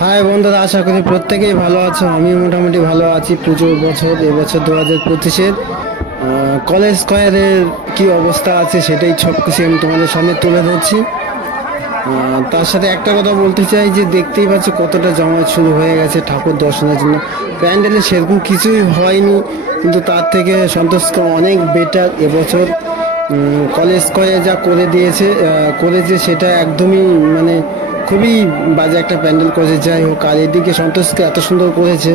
High বন্ধুরা, আশা করি প্রত্যেকেই ভালো আছো। আমি মোটামুটি ভালো আছি। পুজোর বছর এবছর 2025-এর কলেজ স্কয়ারের কি অবস্থা আছে সেটাই সব কিছু আমি তোমাদের সামনে তুলে ধরছি। তার সাথে একটা কথা বলতে চাই যে দেখতেই পাচ্ছ কতটা জমায়েত শুরু হয়ে গেছে ঠাকুর দর্শনের জন্য। প্যান্ডেলে সেরকম কিছুই হয়নি, কিন্তু তার থেকে সন্তোষকে অনেক বেটার এবছর। কলেজ স্কয়ারে যা করে দিয়েছে করেছে সেটা একদমই মানে খুবই বাজে একটা প্যান্ডেল করেছে। যাই হোক, আর এদিকে সন্তোষকে এত সুন্দর করেছে,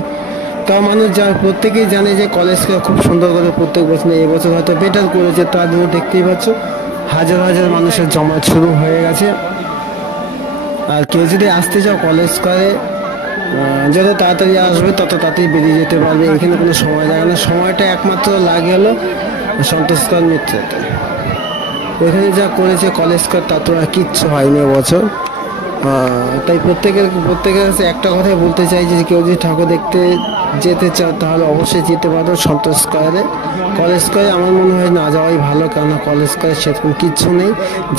তাও মানুষ প্রত্যেকেই জানে যে কলেজকে খুব সুন্দর করে প্রত্যেক বছর, এবছর হয়তো বেটার করেছে। তার জন্য দেখতেই পাচ্ছ হাজার হাজার মানুষের জমায়েত শুরু হয়ে গেছে। আর কেউ যদি আসতে চাও কলেজ করে, যত তাড়াতাড়ি আসবে তত তাড়াতাড়ি বেরিয়ে যেতে পারবে। এখানে কোনো সময় লাগে না, সময়টা একমাত্র লাগে হলো সন্তোষকর মিত্রতে। এখানে যা করেছে কলেজ কর তা তো আর কিচ্ছু হয়নি এবছর। তাই প্রত্যেকের কাছে একটা কথাই বলতে চাই যে কেউ যদি ঠাকুর দেখতে যেতে চাও তাহলে অবশ্যই যেতে পারো সন্তোষ স্কয়ারে। কলেজ স্কয়ারে আমার মনে হয় না যাওয়াই ভালো, কেননা কলেজ স্কয়ারে সেরকম কিচ্ছু নেই,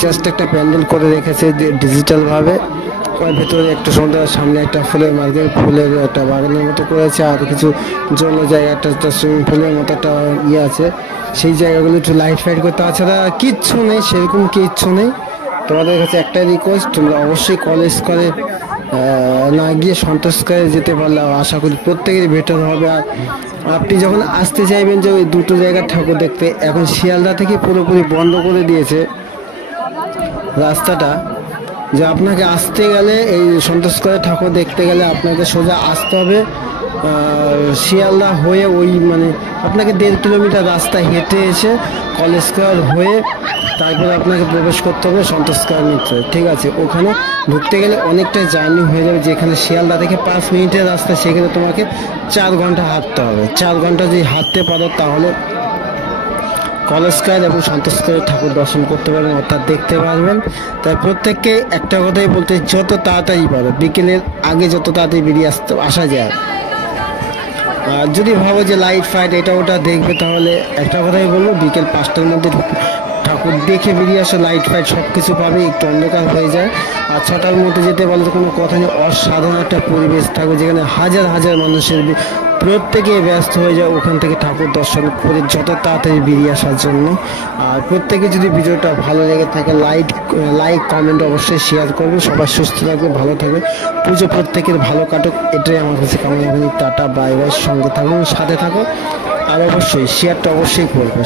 জাস্ট একটা প্যান্ডেল করে রেখেছে ডিজিটালভাবে। ভেতরে একটা সুন্দর, সামনে একটা ফুলের মার্কেট, ফুলের একটা বাগানের মতো করেছে, আর কিছু জন্য জায়গা একটা সুইমিং পুলের মতো একটা ইয়ে আছে, সেই জায়গাগুলো একটু লাইট ফাইট করে। তাছাড়া কিচ্ছু নেই, সেরকম কিচ্ছু নেই। তোমাদের কাছে একটাই রিকোয়েস্ট, তোমরা অবশ্যই কলেজ করে না গিয়ে সন্তোষ করে যেতে পারলে আশা করি প্রত্যেকেরই বেটার হবে। আর আপনি যখন আসতে চাইবেন যে ওই দুটো জায়গার ঠাকুর দেখতে, এখন শিয়ালদা থেকে পুরোপুরি বন্ধ করে দিয়েছে রাস্তাটা। যে আপনাকে আসতে গেলে এই সন্তোষ করে ঠাকুর দেখতে গেলে আপনাকে সোজা আসতে হবে শিয়ালদা হয়ে, ওই মানে আপনাকে 1.5 কিলোমিটার রাস্তা হেঁটে এসে কলেজ স্কয়ার হয়ে তারপরে আপনাকে প্রবেশ করতে হবে সন্তোষ স্কয়ার মিত্র। ঠিক আছে, ওখানে ঢুকতে গেলে অনেকটা জার্নি হয়ে যাবে। যেখানে শিয়ালদা থেকে 5 মিনিটের রাস্তা, সেখানে তোমাকে 4 ঘন্টা হাঁটতে হবে। 4 ঘন্টা যদি হাঁটতে পারো তাহলে কলেজ স্কয়ার এবং সন্তোষ স্কয়ারে ঠাকুর দর্শন করতে পারবেন, অর্থাৎ দেখতে পারবেন। তাই প্রত্যেককে একটা কথাই বলতে, যত তাড়াতাড়ি পারো বিকেলের আগে যত তাড়াতাড়ি বেরিয়ে আসা যায়। আর যদি ভাবো যে লাইট ফাইট এটা ওটা দেখবে, তাহলে একটা কথাই বলবো, বিকেল 5টার মধ্যে ঠাকুর দেখে বেরিয়ে আসো। লাইট ফাইট সব কিছু পাবে, একটু অন্ধকার হয়ে যায়। আর 6টার মধ্যে যেতে পারলে তো কোনো কথা নেই, অসাধারণ একটা পরিবেশ থাকবে, যেখানে হাজার হাজার মানুষের প্রত্যেকে ব্যস্ত হয়ে যায় ওখান থেকে ঠাকুর দর্শন করে যত তাড়াতাড়ি বেরিয়ে আসার জন্য। আর প্রত্যেকে যদি ভিডিওটা ভালো লেগে থাকে লাইক কমেন্ট অবশ্যই শেয়ার করবে। সবাই সুস্থ থাকবে, ভালো থাকবে, পুজো প্রত্যেকের ভালো কাটুক, এটাই আমার কাছে কামনা করি। টাটা, বাই বাই, সঙ্গে থাকুন, সাথে থাকো, আর অবশ্যই শেয়ারটা অবশ্যই করবে।